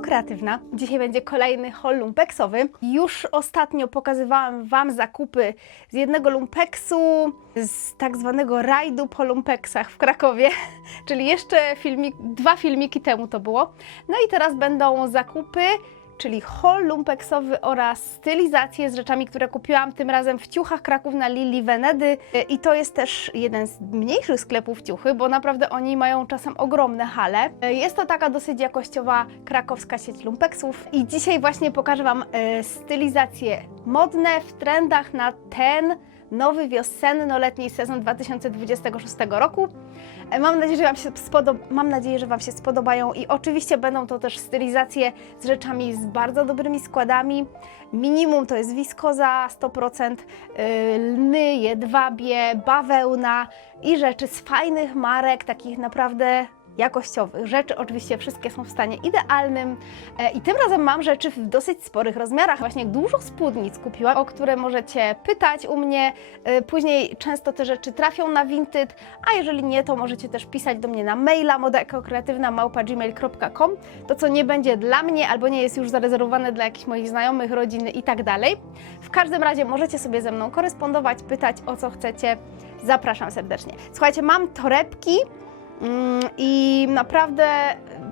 Kreatywna. Dzisiaj będzie kolejny haul lumpeksowy. Już ostatnio pokazywałam Wam zakupy z jednego lumpeksu, z tak zwanego rajdu po lumpeksach w Krakowie, czyli jeszcze filmik, dwa filmiki temu to było. No i teraz będą zakupy czyli haul lumpeksowy oraz stylizacje z rzeczami, które kupiłam tym razem w ciuchach Kraków na Lili Wenedy. I to jest też jeden z mniejszych sklepów ciuchy, bo naprawdę oni mają czasem ogromne hale. Jest to taka dosyć jakościowa krakowska sieć lumpeksów i dzisiaj właśnie pokażę Wam e, stylizacje modne w trendach na ten nowy wiosenno-letni sezon 2026 roku. E, Mam nadzieję, że wam się mam nadzieję, że Wam się spodobają i oczywiście będą to też stylizacje z rzeczami z bardzo dobrymi składami. Minimum to jest wiskoza 100%, yy, lny, jedwabie, bawełna i rzeczy z fajnych marek, takich naprawdę jakościowych. Rzeczy oczywiście wszystkie są w stanie idealnym e, i tym razem mam rzeczy w dosyć sporych rozmiarach. Właśnie dużo spódnic kupiłam, o które możecie pytać u mnie. E, Później często te rzeczy trafią na Vinted, a jeżeli nie, to możecie też pisać do mnie na maila modaekokreatywna.gmail.com to, co nie będzie dla mnie albo nie jest już zarezerwowane dla jakichś moich znajomych, rodziny i tak dalej. W każdym razie możecie sobie ze mną korespondować, pytać o co chcecie. Zapraszam serdecznie. Słuchajcie, mam torebki, I naprawdę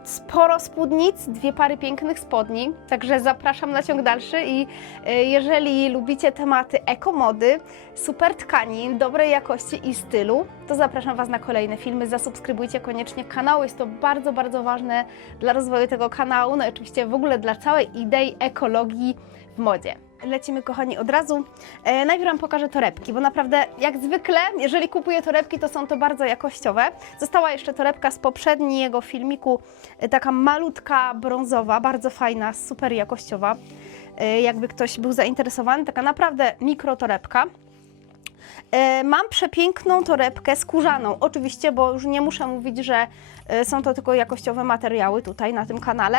sporo spódnic, dwie pary pięknych spodni, także zapraszam na ciąg dalszy i y, jeżeli lubicie tematy ekomody, super tkanin, dobrej jakości i stylu, to zapraszam Was na kolejne filmy. Zasubskrybujcie koniecznie kanał, jest to bardzo, bardzo ważne dla rozwoju tego kanału, no i oczywiście w ogóle dla całej idei ekologii w modzie. Lecimy, kochani, od razu. E, najpierw Wam pokażę torebki, bo naprawdę, jak zwykle, jeżeli kupuję torebki, to są to bardzo jakościowe. Została jeszcze torebka z poprzedniego filmiku, e, taka malutka, brązowa, bardzo fajna, super jakościowa. E, jakby ktoś był zainteresowany, taka naprawdę mikro torebka. E, Mam przepiękną torebkę skórzaną, oczywiście, bo już nie muszę mówić, że e, są to tylko jakościowe materiały tutaj na tym kanale.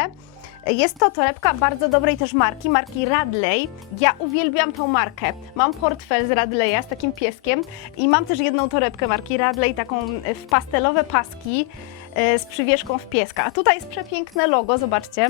Jest to torebka bardzo dobrej też marki, marki Radley. Ja uwielbiam tą markę. Mam portfel z Radleya z takim pieskiem i mam też jedną torebkę marki Radley, taką e, w pastelowe paski e, z przywieszką w pieska. A tutaj jest przepiękne logo, zobaczcie.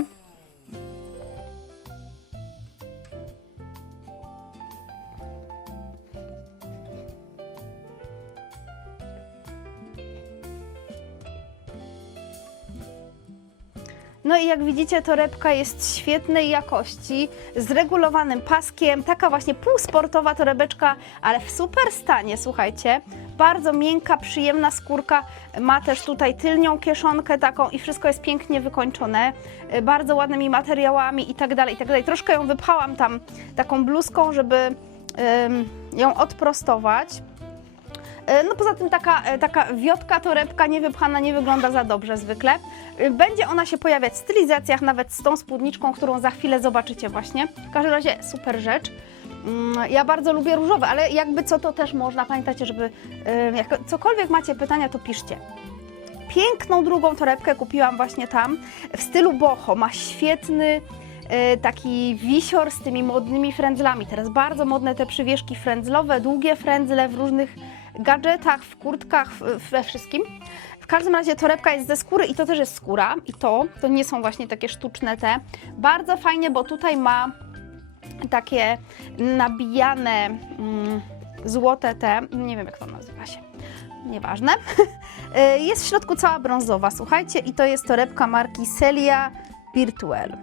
No i jak widzicie, torebka jest świetnej jakości, z regulowanym paskiem, taka właśnie półsportowa torebeczka, ale w super stanie, słuchajcie. Bardzo miękka, przyjemna skórka, ma też tutaj tylnią kieszonkę taką i wszystko jest pięknie wykończone, y, bardzo ładnymi materiałami i tak dalej, i tak dalej. Troszkę ją wypchałam tam taką bluzką, żeby ym, ją odprostować. E, No poza tym taka, e, taka wiotka torebka niewypchana nie wygląda za dobrze zwykle. E, Będzie ona się pojawiać w stylizacjach, nawet z tą spódniczką, którą za chwilę zobaczycie właśnie. W każdym razie super rzecz. Mm, Ja bardzo lubię różowe, ale jakby co to też można, pamiętajcie, żeby jak cokolwiek macie pytania, to piszcie. Piękną drugą torebkę kupiłam właśnie tam w stylu boho. Ma świetny taki wisior z tymi modnymi frędzlami. Teraz bardzo modne te przywieszki frędzlowe, długie frędzle w różnych gadżetach, w kurtkach, w- we wszystkim. W każdym razie torebka jest ze skóry i to też jest skóra. I to, to nie są właśnie takie sztuczne te. Bardzo fajnie, bo tutaj ma takie nabijane mm, złote te, nie wiem jak to nazywa się, nieważne. Y, jest w środku cała brązowa, słuchajcie, i to jest torebka marki Celia Virtual.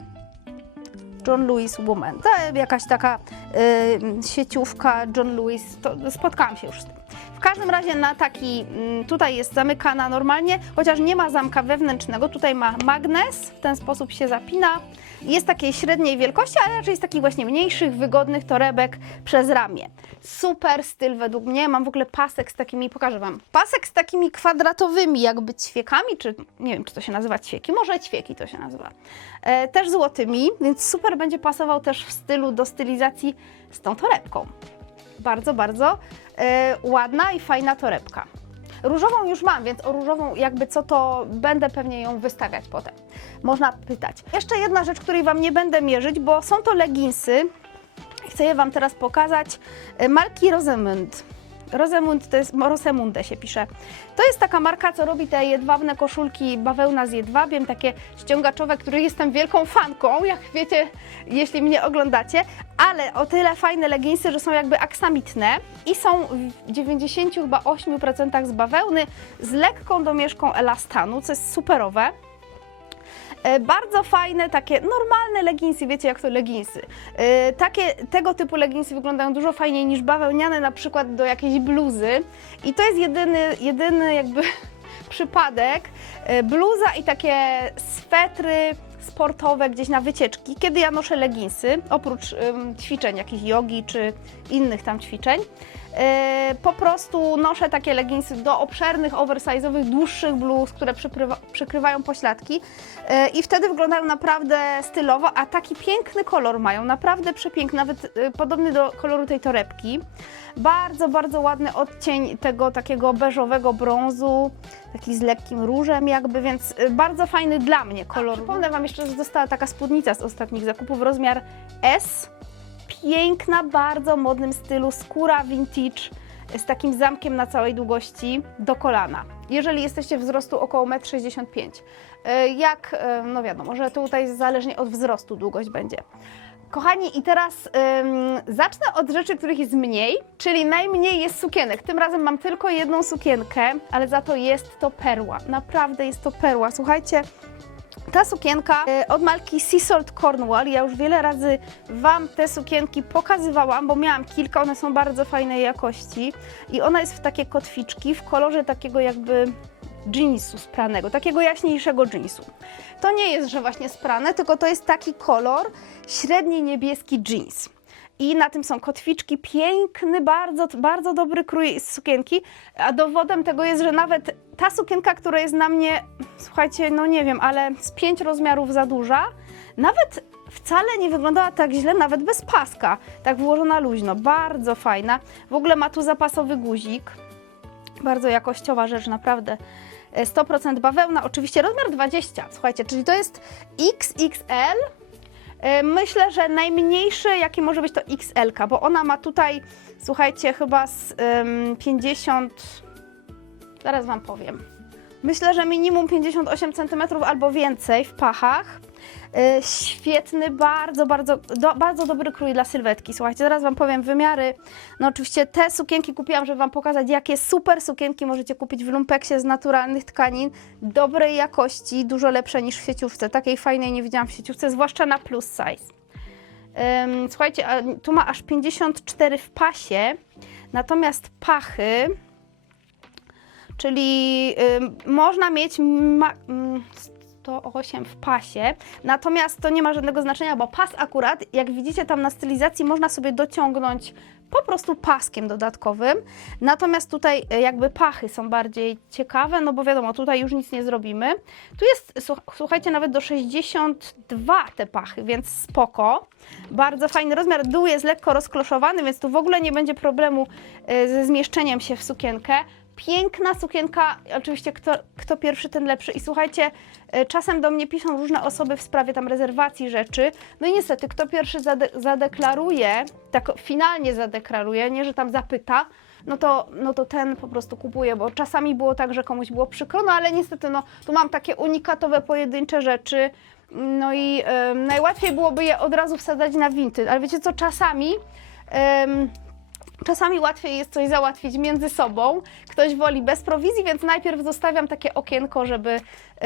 John Lewis Woman. To jakaś taka y, sieciówka John Lewis, to spotkałam się już z tym. W każdym razie na taki, mm, tutaj jest zamykana normalnie, chociaż nie ma zamka wewnętrznego, tutaj ma magnes, w ten sposób się zapina. Jest takiej średniej wielkości, ale raczej z takich właśnie mniejszych, wygodnych torebek przez ramię. Super styl według mnie, mam w ogóle pasek z takimi, pokażę Wam, pasek z takimi kwadratowymi jakby ćwiekami, czy nie wiem, czy to się nazywa ćwieki, może ćwieki to się nazywa, e, też złotymi, więc super będzie pasował też w stylu do stylizacji z tą torebką. Bardzo, bardzo e, ładna i fajna torebka. Różową już mam, więc o różową jakby co to będę pewnie ją wystawiać potem. Można pytać. Jeszcze jedna rzecz, której Wam nie będę mierzyć, bo są to leginsy. Chcę je Wam teraz pokazać. Marki Rosemund. Rosemund to jest, Rosemunde się pisze. To jest taka marka, co robi te jedwabne koszulki bawełna z jedwabiem, takie ściągaczowe, których jestem wielką fanką, jak wiecie, jeśli mnie oglądacie, ale o tyle fajne leginsy, że są jakby aksamitne i są w 98% z bawełny z lekką domieszką elastanu, co jest superowe. E, Bardzo fajne, takie normalne leginsy, wiecie jak to leginsy. E, Takie, tego typu leginsy wyglądają dużo fajniej niż bawełniane na przykład do jakiejś bluzy i to jest jedyny, jedyny jakby przypadek. E, Bluza i takie swetry sportowe gdzieś na wycieczki, kiedy ja noszę leginsy, oprócz ćwiczeń jakichś jogi czy innych tam ćwiczeń. E, po prostu noszę takie leginsy do obszernych, oversize'owych, dłuższych bluz, które przykrywa, przykrywają pośladki e, i wtedy wyglądają naprawdę stylowo, a taki piękny kolor mają, naprawdę przepiękny, nawet e, podobny do koloru tej torebki. Bardzo, bardzo ładny odcień tego takiego beżowego brązu, taki z lekkim różem jakby, więc bardzo fajny dla mnie kolor. Przypomnę Wam jeszcze, że została taka spódnica z ostatnich zakupów, rozmiar S. Piękna, bardzo modnym stylu, skóra vintage z takim zamkiem na całej długości do kolana. Jeżeli jesteście wzrostu około 1,65 m. Y, Jak, y, no wiadomo, że tutaj zależnie od wzrostu długość będzie. Kochani, i teraz ym, zacznę od rzeczy, których jest mniej, czyli najmniej jest sukienek. Tym razem mam tylko jedną sukienkę, ale za to jest to perła. Naprawdę jest to perła. Słuchajcie, ta sukienka y, od marki Sea Salt Cornwall, ja już wiele razy Wam te sukienki pokazywałam, bo miałam kilka, one są bardzo fajnej jakości i ona jest w takie kotwiczki w kolorze takiego jakby jeansu spranego, takiego jaśniejszego jeansu. To nie jest, że właśnie sprane, tylko to jest taki kolor, średni niebieski jeans. I na tym są kotwiczki, piękny, bardzo, bardzo dobry krój z sukienki, a dowodem tego jest, że nawet ta sukienka, która jest na mnie, słuchajcie, no nie wiem, ale z pięć rozmiarów za duża, nawet wcale nie wyglądała tak źle, nawet bez paska, tak włożona luźno, bardzo fajna. W ogóle ma tu zapasowy guzik, bardzo jakościowa rzecz, naprawdę. E, 100% bawełna, oczywiście rozmiar 20, słuchajcie, czyli to jest XXL. E, Myślę, że najmniejszy jaki może być to XL, bo ona ma tutaj, słuchajcie, chyba z ym, 50, zaraz Wam powiem. Myślę, że minimum 58 cm albo więcej w pachach. E, Świetny, bardzo, bardzo, do, bardzo dobry krój dla sylwetki. Słuchajcie, zaraz Wam powiem wymiary. No oczywiście te sukienki kupiłam, żeby Wam pokazać, jakie super sukienki możecie kupić w lumpeksie z naturalnych tkanin, dobrej jakości, dużo lepsze niż w sieciówce. Takiej fajnej nie widziałam w sieciówce, zwłaszcza na plus size. Ym, słuchajcie, tu ma aż 54 w pasie, natomiast pachy, czyli można mieć ma, ym, 108 w pasie, natomiast to nie ma żadnego znaczenia, bo pas akurat, jak widzicie tam na stylizacji, można sobie dociągnąć po prostu paskiem dodatkowym, natomiast tutaj e, jakby pachy są bardziej ciekawe, no bo wiadomo, tutaj już nic nie zrobimy. Tu jest, słuch- słuchajcie, nawet do 62 te pachy, więc spoko. Bardzo fajny rozmiar, dół jest lekko rozkloszowany, więc tu w ogóle nie będzie problemu e, ze zmieszczeniem się w sukienkę. Piękna sukienka, oczywiście kto, kto pierwszy, ten lepszy. I słuchajcie, e, czasem do mnie piszą różne osoby w sprawie tam rezerwacji rzeczy. No i niestety, kto pierwszy zade zadeklaruje, tak finalnie zadeklaruje, nie że tam zapyta, no to, no to ten po prostu kupuje, bo czasami było tak, że komuś było przykro, no ale niestety, no tu mam takie unikatowe, pojedyncze rzeczy. No i em, najłatwiej byłoby je od razu wsadzać na winty, ale wiecie co, czasami. Czasami łatwiej jest coś załatwić między sobą. Ktoś woli bez prowizji, więc najpierw zostawiam takie okienko, żeby,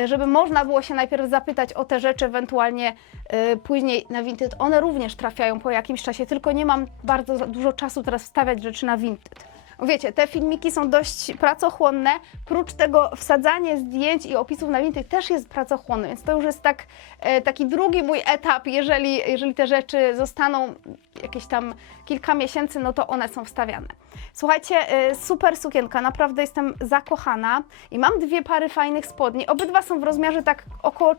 żeby można było się najpierw zapytać o te rzeczy, ewentualnie y, później na Vinted. One również trafiają po jakimś czasie, tylko nie mam bardzo dużo czasu teraz wstawiać rzeczy na Vinted. Wiecie, te filmiki są dość pracochłonne. Prócz tego wsadzanie zdjęć i opisów na Vinted też jest pracochłonne, więc to już jest tak, e, taki drugi mój etap. Jeżeli, jeżeli te rzeczy zostaną jakieś tam kilka miesięcy, no to one są wstawiane. Słuchajcie, e, super sukienka, naprawdę jestem zakochana i mam dwie pary fajnych spodni. Obydwa są w rozmiarze tak około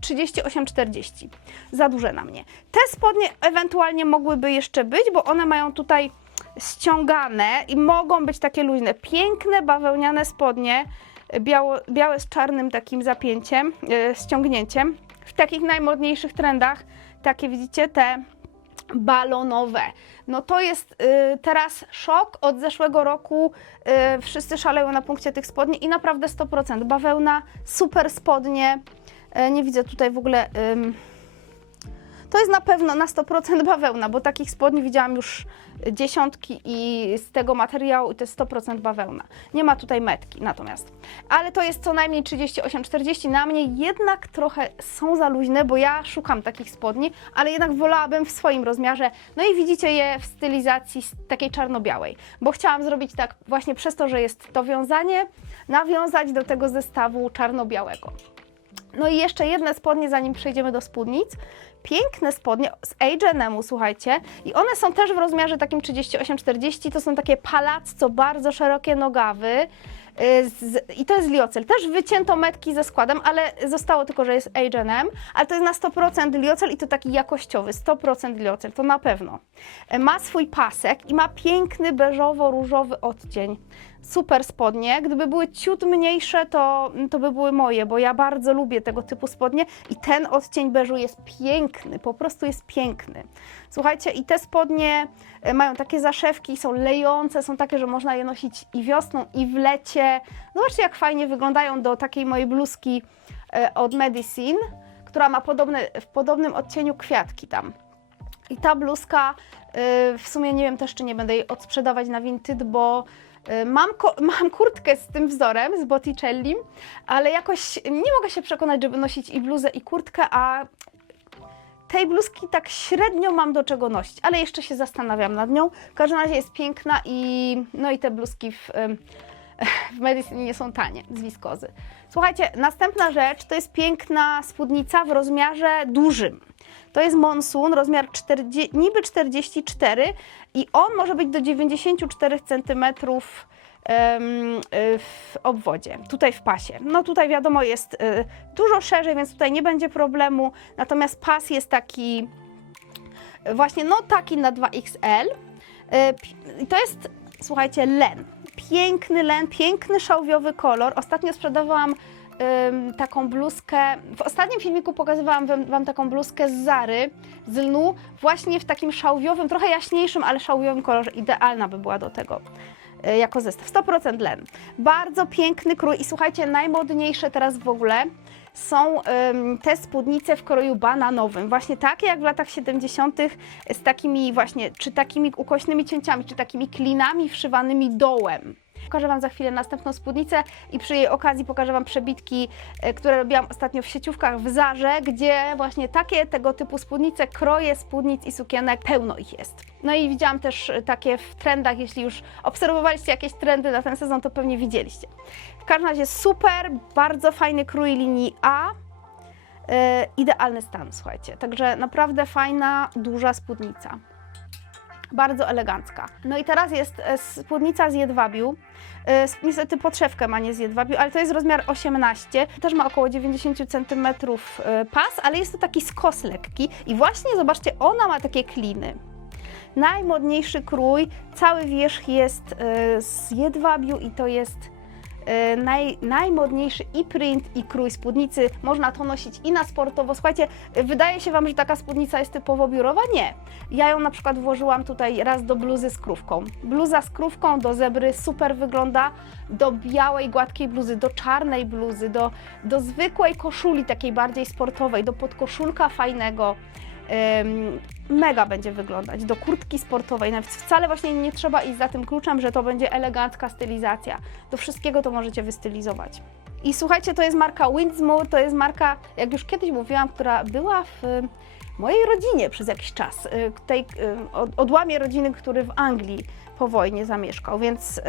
38-40. Za duże na mnie. Te spodnie ewentualnie mogłyby jeszcze być, bo one mają tutaj ściągane i mogą być takie luźne. Piękne bawełniane spodnie, biało, białe z czarnym takim zapięciem, e, ściągnięciem. W takich najmodniejszych trendach, takie widzicie, te balonowe. No to jest y, teraz szok. Od zeszłego roku y, wszyscy szaleją na punkcie tych spodni i naprawdę 100% bawełna, super spodnie. Y, nie widzę tutaj w ogóle. ym, to jest na pewno na 100% bawełna, bo takich spodni widziałam już dziesiątki i z tego materiału to jest 100% bawełna. Nie ma tutaj metki natomiast. Ale to jest co najmniej 38-40. Na mnie jednak trochę są za luźne, bo ja szukam takich spodni, ale jednak wolałabym w swoim rozmiarze. No i widzicie je w stylizacji takiej czarno-białej, bo chciałam zrobić tak właśnie przez to, że jest to wiązanie, nawiązać do tego zestawu czarno-białego. No i jeszcze jedne spodnie, zanim przejdziemy do spódnic. Piękne spodnie z H&M-u, słuchajcie. I one są też w rozmiarze takim 38-40. To są takie palazzo, bardzo szerokie nogawy. Y, Z, I to jest liocel. Też wycięto metki ze składem, ale zostało tylko, że jest H&M. Ale to jest na 100% liocel i to taki jakościowy, 100% liocel, to na pewno. Y, Ma swój pasek i ma piękny beżowo-różowy odcień. Super spodnie. Gdyby były ciut mniejsze, to, to by były moje, bo ja bardzo lubię tego typu spodnie i ten odcień beżu jest piękny, po prostu jest piękny. Słuchajcie, i te spodnie e, mają takie zaszewki, są lejące, są takie, że można je nosić i wiosną, i w lecie. Zobaczcie, jak fajnie wyglądają do takiej mojej bluzki e, od Medicine, która ma podobne, w podobnym odcieniu kwiatki tam. I ta bluzka, y, w sumie nie wiem też, czy nie będę jej odsprzedawać na Vinted, bo mam, ko- mam kurtkę z tym wzorem, z Botticelli, ale jakoś nie mogę się przekonać, żeby nosić i bluzę, i kurtkę, a tej bluzki tak średnio mam do czego nosić, ale jeszcze się zastanawiam nad nią. W każdym razie jest piękna i no i te bluzki w, w Medicine nie są tanie z wiskozy. Słuchajcie, następna rzecz to jest piękna spódnica w rozmiarze dużym. To jest monsun, rozmiar 40, niby 44 i on może być do 94 cm w obwodzie, tutaj w pasie. No tutaj wiadomo jest y, dużo szerzej, więc tutaj nie będzie problemu. Natomiast pas jest taki właśnie no taki na 2XL. Y, to jest, słuchajcie, len. Piękny len, piękny szałwiowy kolor. Ostatnio sprzedawałam ym, taką bluzkę. W ostatnim filmiku pokazywałam wam, wam taką bluzkę z Zary, z lnu, właśnie w takim szałwiowym, trochę jaśniejszym, ale szałwiowym kolorze. Idealna by była do tego y, jako zestaw. 100% len. Bardzo piękny krój i słuchajcie, najmodniejsze teraz w ogóle są te spódnice w kroju bananowym. Właśnie takie jak w latach 70. z takimi właśnie, czy takimi ukośnymi cięciami, czy takimi klinami wszywanymi dołem. Pokażę Wam za chwilę następną spódnicę i przy jej okazji pokażę Wam przebitki, e, które robiłam ostatnio w sieciówkach w Zarze, gdzie właśnie takie tego typu spódnice, kroje spódnic i sukienek, pełno ich jest. No i widziałam też e, takie w trendach, jeśli już obserwowaliście jakieś trendy na ten sezon, to pewnie widzieliście. W każdym razie super, bardzo fajny krój linii A. E, idealny stan, słuchajcie. Także naprawdę fajna, duża spódnica. Bardzo elegancka. No i teraz jest e, spódnica z jedwabiu. E, Niestety podszewkę ma nie z jedwabiu, ale to jest rozmiar 18. Też ma około 90 cm pas, ale jest to taki skos lekki. I właśnie zobaczcie, ona ma takie kliny. Najmodniejszy krój, cały wierzch jest e, z jedwabiu i to jest e, naj, najmodniejszy i print, i krój spódnicy. Można to nosić i na sportowo. Słuchajcie, e, wydaje się Wam, że taka spódnica jest typowo biurowa? Nie. Ja ją na przykład włożyłam tutaj raz do bluzy z krówką. Bluza z krówką do zebry super wygląda, do białej, gładkiej bluzy, do czarnej bluzy, do, do zwykłej koszuli takiej bardziej sportowej, do podkoszulka fajnego. Mega będzie wyglądać, do kurtki sportowej, nawet wcale właśnie nie trzeba iść za tym kluczem, że to będzie elegancka stylizacja. Do wszystkiego to możecie wystylizować. I słuchajcie, to jest marka Windsmore, to jest marka, jak już kiedyś mówiłam, która była w y, mojej rodzinie przez jakiś czas, y, tej y, od- odłamie rodziny, który w Anglii po wojnie zamieszkał, więc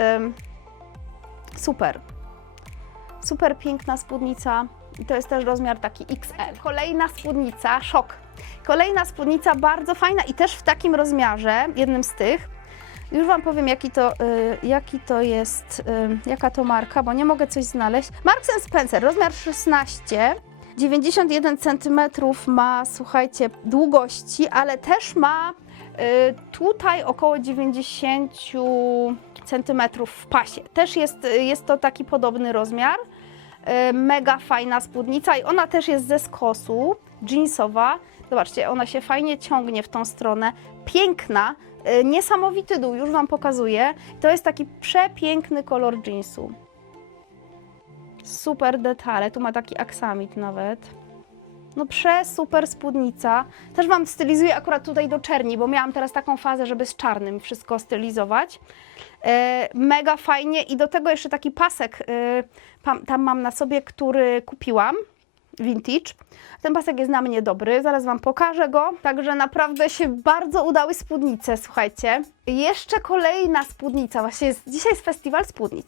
super. Super piękna spódnica. I to jest też rozmiar taki XL. Kolejna spódnica, szok. Kolejna spódnica bardzo fajna i też w takim rozmiarze, jednym z tych. Już Wam powiem, jaki to, y, jaki to jest, y, jaka to marka, bo nie mogę coś znaleźć. Marks Spencer, rozmiar 16. 91 cm ma, słuchajcie, długości, ale też ma y, tutaj około 90 cm w pasie. Też jest, jest to taki podobny rozmiar. Y, Mega fajna spódnica i ona też jest ze skosu, jeansowa. Zobaczcie, ona się fajnie ciągnie w tą stronę. Piękna, y, niesamowity dół, już Wam pokazuję. To jest taki przepiękny kolor jeansu. Super detale, tu ma taki aksamit nawet. No prze super spódnica. Też Wam stylizuję akurat tutaj do czerni, bo miałam teraz taką fazę, żeby z czarnym wszystko stylizować. E, mega fajnie i do tego jeszcze taki pasek e, tam mam na sobie, który kupiłam. Vintage. Ten pasek jest na mnie dobry, zaraz Wam pokażę go. Także naprawdę się bardzo udały spódnice, słuchajcie. Jeszcze kolejna spódnica, właśnie jest, dzisiaj jest festiwal spódnic.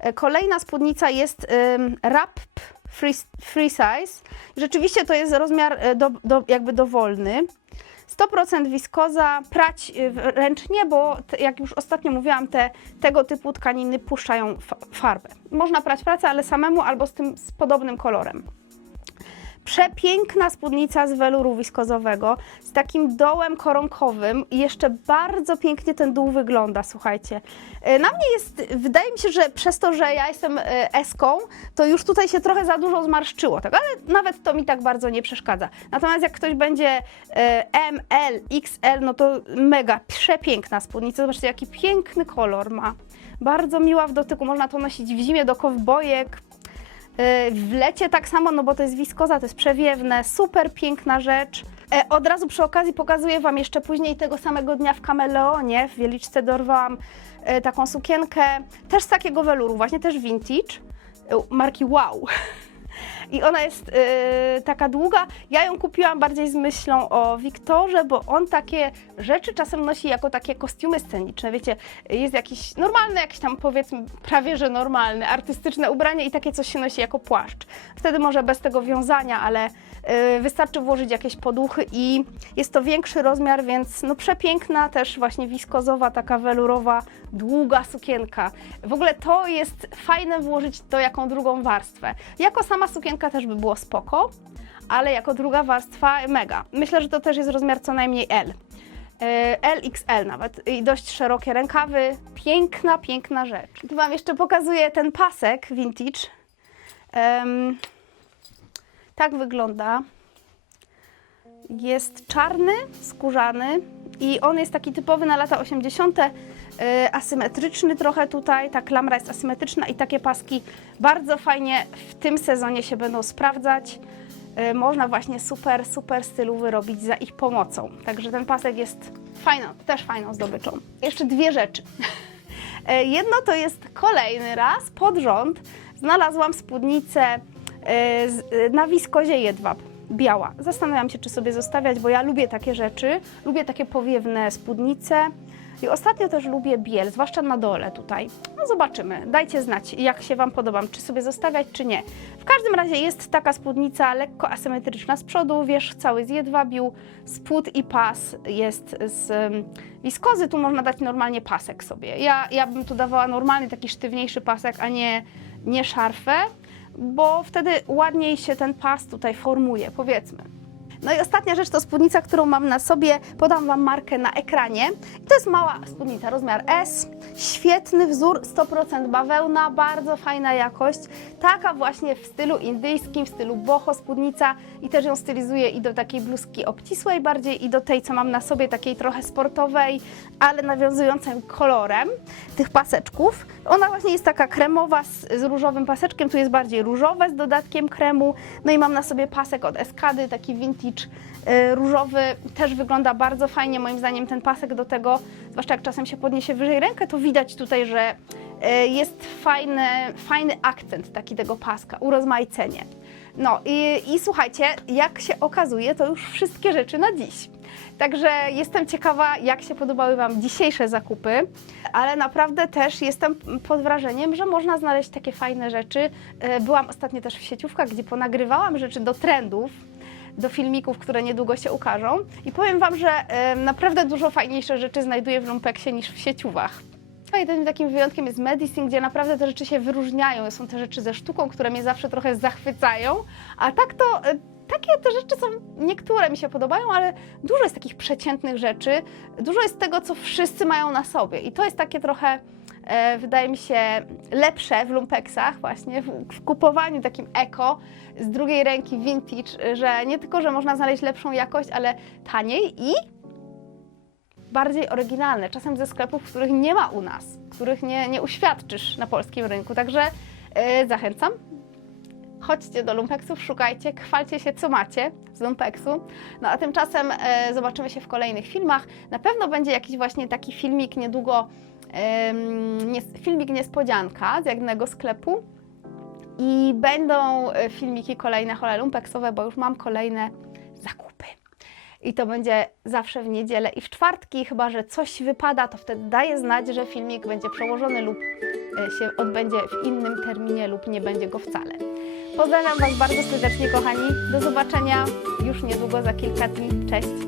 E, Kolejna spódnica jest ym, Rap free, free Size. Rzeczywiście to jest rozmiar do, do, jakby dowolny. 100% wiskoza, prać y, ręcznie, bo jak już ostatnio mówiłam, te, tego typu tkaniny puszczają fa- farbę. Można prać pracę, ale samemu albo z tym z podobnym kolorem. Przepiękna spódnica z weluru wiskozowego, z takim dołem koronkowym i jeszcze bardzo pięknie ten dół wygląda, słuchajcie. E, Na mnie jest, wydaje mi się, że przez to, że ja jestem e, eską, to już tutaj się trochę za dużo zmarszczyło, tak? ale nawet to mi tak bardzo nie przeszkadza. Natomiast jak ktoś będzie e, M, L, XL, no to mega, przepiękna spódnica. Zobaczcie, jaki piękny kolor ma. Bardzo miła w dotyku, można to nosić w zimie do kowbojek, W lecie tak samo, no bo to jest wiskoza, to jest przewiewne, super piękna rzecz. E, Od razu przy okazji pokazuję Wam jeszcze później tego samego dnia w Kameleonie, w Wieliczce dorwałam e, taką sukienkę, też z takiego weluru, właśnie też vintage, e, marki Wow. I ona jest e, taka długa. Ja ją kupiłam bardziej z myślą o Wiktorze, bo on takie rzeczy czasem nosi jako takie kostiumy sceniczne. Wiecie, jest jakiś normalny, jakiś tam powiedzmy prawie że normalny, artystyczne ubranie i takie coś się nosi jako płaszcz. Wtedy może bez tego wiązania, ale wystarczy włożyć jakieś poduchy i jest to większy rozmiar, więc no przepiękna też właśnie wiskozowa, taka welurowa, długa sukienka. W ogóle to jest fajne włożyć to jaką drugą warstwę. Jako sama sukienka też by było spoko, ale jako druga warstwa mega. Myślę, że to też jest rozmiar co najmniej L. LXL nawet i dość szerokie rękawy. Piękna, piękna rzecz. Tu Wam jeszcze pokazuję ten pasek vintage. Em, tak wygląda. Jest czarny, skórzany i on jest taki typowy na lata 80. e, asymetryczny trochę tutaj, ta klamra jest asymetryczna i takie paski bardzo fajnie w tym sezonie się będą sprawdzać. E, Można właśnie super, super stylu wyrobić za ich pomocą. Także ten pasek jest fajną, też fajną zdobyczą. Jeszcze dwie rzeczy. E, Jedno to jest kolejny raz pod rząd znalazłam spódnicę na wiskozie jedwab. Biała. Zastanawiam się, czy sobie zostawiać, bo ja lubię takie rzeczy. Lubię takie powiewne spódnice. I ostatnio też lubię biel, zwłaszcza na dole tutaj. No zobaczymy. Dajcie znać, jak się Wam podobam, czy sobie zostawiać, czy nie. W każdym razie jest taka spódnica lekko asymetryczna z przodu, wierzch cały z jedwabiu, spód i pas jest z wiskozy. Tu można dać normalnie pasek sobie. Ja, ja bym tu dawała normalny, taki sztywniejszy pasek, a nie, nie szarfę, bo wtedy ładniej się ten pas tutaj formuje, powiedzmy. No i ostatnia rzecz to spódnica, którą mam na sobie. Podam Wam markę na ekranie. I to jest mała spódnica, rozmiar S. Świetny wzór, 100% bawełna, bardzo fajna jakość. Taka właśnie w stylu indyjskim, w stylu boho spódnica i też ją stylizuję i do takiej bluzki obcisłej bardziej i do tej, co mam na sobie, takiej trochę sportowej, ale nawiązującej kolorem tych paseczków. Ona właśnie jest taka kremowa z, z różowym paseczkiem, tu jest bardziej różowe z dodatkiem kremu. No i mam na sobie pasek od Eskady, taki vintage y, różowy, też wygląda bardzo fajnie. Moim zdaniem ten pasek do tego, zwłaszcza jak czasem się podniesie wyżej rękę, to widać tutaj, że y, jest fajny, fajny akcent taki tego paska, urozmaicenie. No i, i słuchajcie, jak się okazuje, to już wszystkie rzeczy na dziś. Także jestem ciekawa, jak się podobały Wam dzisiejsze zakupy, ale naprawdę też jestem pod wrażeniem, że można znaleźć takie fajne rzeczy. E, Byłam ostatnio też w sieciówkach, gdzie ponagrywałam rzeczy do trendów, do filmików, które niedługo się ukażą i powiem Wam, że naprawdę dużo fajniejsze rzeczy znajduję w lumpeksie niż w sieciówach. A jedynym takim wyjątkiem jest Medicine, gdzie naprawdę te rzeczy się wyróżniają. Są te rzeczy ze sztuką, które mnie zawsze trochę zachwycają, a tak to e, takie te rzeczy są, niektóre mi się podobają, ale dużo jest takich przeciętnych rzeczy, dużo jest tego, co wszyscy mają na sobie i to jest takie trochę wydaje mi się, lepsze w lumpeksach, właśnie w, kupowaniu takim eko z drugiej ręki vintage, że nie tylko, że można znaleźć lepszą jakość, ale taniej i bardziej oryginalne, czasem ze sklepów, których nie ma u nas, których nie, nie uświadczysz na polskim rynku. Także e, zachęcam. Chodźcie do lumpeksów, szukajcie, chwalcie się, co macie z lumpeksu. No a tymczasem e, zobaczymy się w kolejnych filmach. Na pewno będzie jakiś właśnie taki filmik niedługo, filmik niespodzianka z jednego sklepu. I będą e, filmiki kolejne hole lumpeksowe, bo już mam kolejne zakupy. I to będzie zawsze w niedzielę i w czwartki, chyba że coś wypada, to wtedy daję znać, że filmik będzie przełożony lub e, się odbędzie w innym terminie lub nie będzie go wcale. Pozdrawiam Was bardzo serdecznie, kochani. Do zobaczenia już niedługo za kilka dni. Cześć!